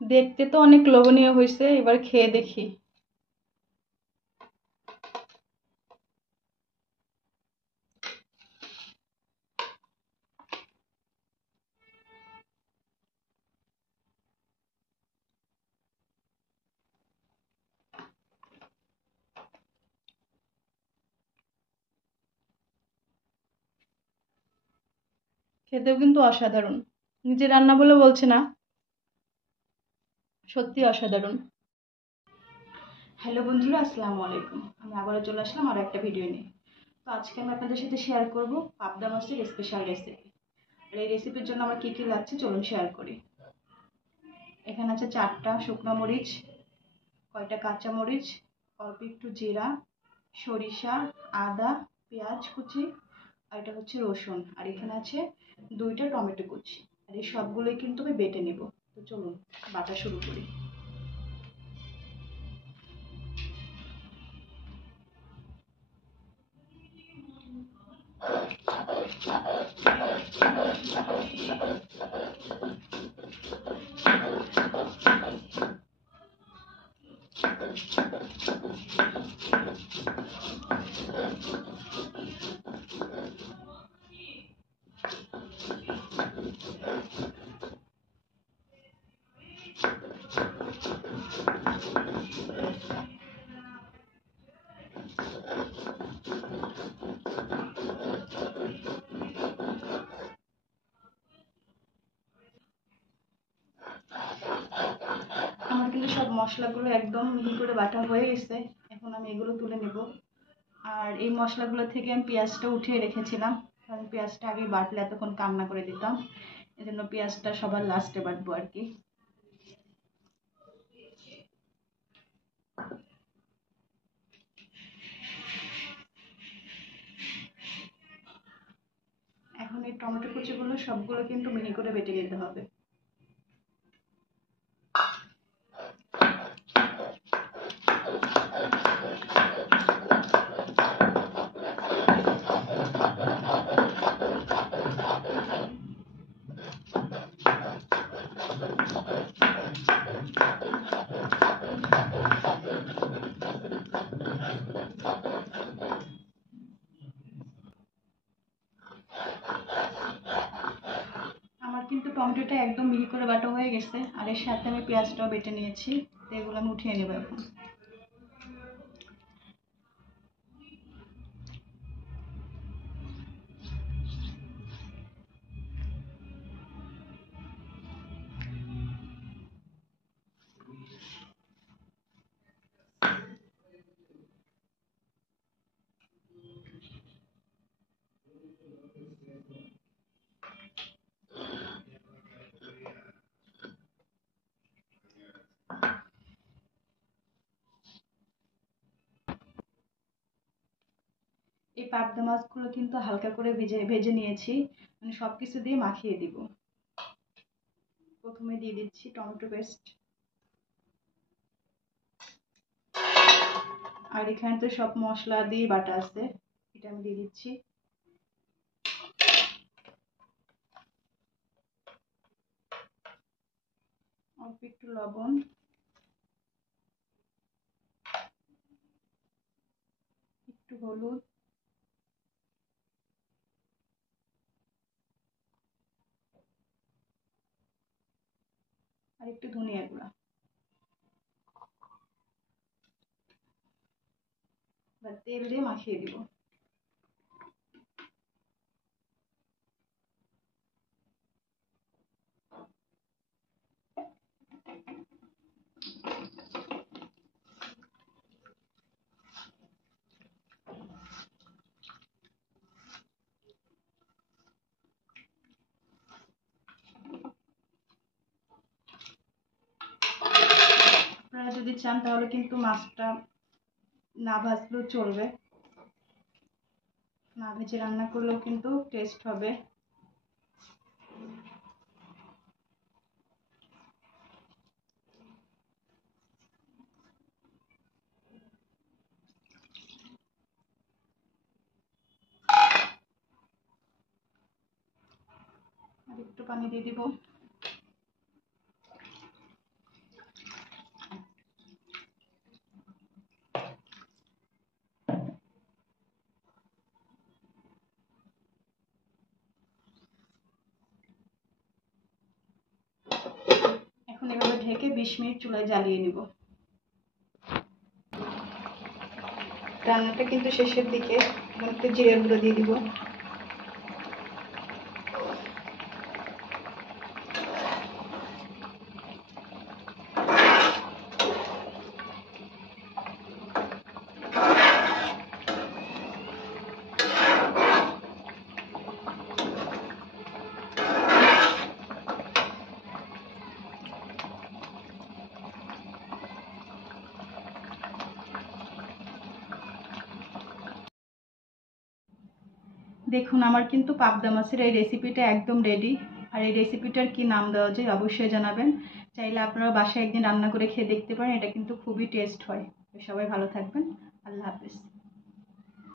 দেখতে তো অনেক লোভনীয় হয়েছে, এবার খেয়ে দেখি। খেতেও কিন্তু অসাধারণ। নিজে রান্না বলে বলছে না, সত্যি অসাধারণ। হ্যালো বন্ধুরা, আসসালামু আলাইকুম। আমি আবারও চলে আসলাম আর একটা ভিডিও নিয়ে। তো আজকে আমি আপনাদের সাথে শেয়ার করব পাবদা মাছের স্পেশাল রেসিপি। আর এই রেসিপির জন্য আমার কী কী লাগছে চলুন শেয়ার করি। এখানে আছে 4টা শুকনো মরিচ, কয়টা কাঁচা মরিচ, অল্প একটু জিরা, সরিষা, আদা, পেঁয়াজ কুচি, আর এটা হচ্ছে রসুন, আর এখানে আছে 2টা টমেটো কুচি। আর এই সবগুলোই কিন্তু আমি বেটে নেব। তো চলুন বাটা শুরু করি। আমার কিন্তু সব মশলাগুলো একদম মিহি করে বাটা হয়ে গেছে। এখন আমি এগুলো তুলে নেব। আর এই মশলাগুলো থেকে আমি পেঁয়াজটা উঠিয়ে রেখেছিলাম, কারণ পেঁয়াজটা আগে বাটলে এতক্ষণ কান্না করে দিতাম। এই জন্য পেঁয়াজটা সবার লাস্টে বাটবো আর কি। এখন এই টমেটো কুচিগুলো সবগুলো কিন্তু মিহি করে বেটে নিতে হবে। আমার কিন্তু টমেটোটা একদম মিহি করে বাটা হয়ে গেছে, আর এর সাথে আমি পেঁয়াজটাও বেটে নিয়েছি। তো এগুলো আমি উঠিয়ে নেবো এখন। এই পাবদা মাছগুলো কিন্তু হালকা করে ভেজে ভেজে নিয়েছি, মানে সবকিছু দিয়ে মাখিয়ে দিব। প্রথমে দিয়ে দিচ্ছি টমেটো পেস্ট, আর এখানে তো সব মশলা দিয়ে বাটা আছে, এটা আমি দিয়ে দিচ্ছি। অল্প একটু লবণ, একটু হলুদ, আর একটু ধনিয়া গুঁড়া। তেল দিয়ে মাখিয়ে দিব। আপনারা যদি চান তাহলে কিন্তু মাছটা না ভাজলেও চলবে, না ভেজে রান্না করলেও কিন্তু টেস্ট হবে। আর একটু পানি দিয়ে দিব। ঢেকে 20 মিনিট চুলায় জ্বালিয়ে নিব। রান্নাটা কিন্তু শেষের দিকে, একটু জিরের গুঁড়ো দিয়ে দিব। দেখুন আমার কিন্তু পাবদা মাছের এই রেসিপিটা একদম রেডি। আর এই রেসিপিটার কি নাম দেওয়া যায় অবশ্যই জানাবেন। চাইলে আপনারা বাসায় একদিন রান্না করে খেয়ে দেখতে পারেন, এটা কিন্তু খুবই টেস্ট হয়। সবাই ভালো থাকবেন, আল্লাহ হাফেজ।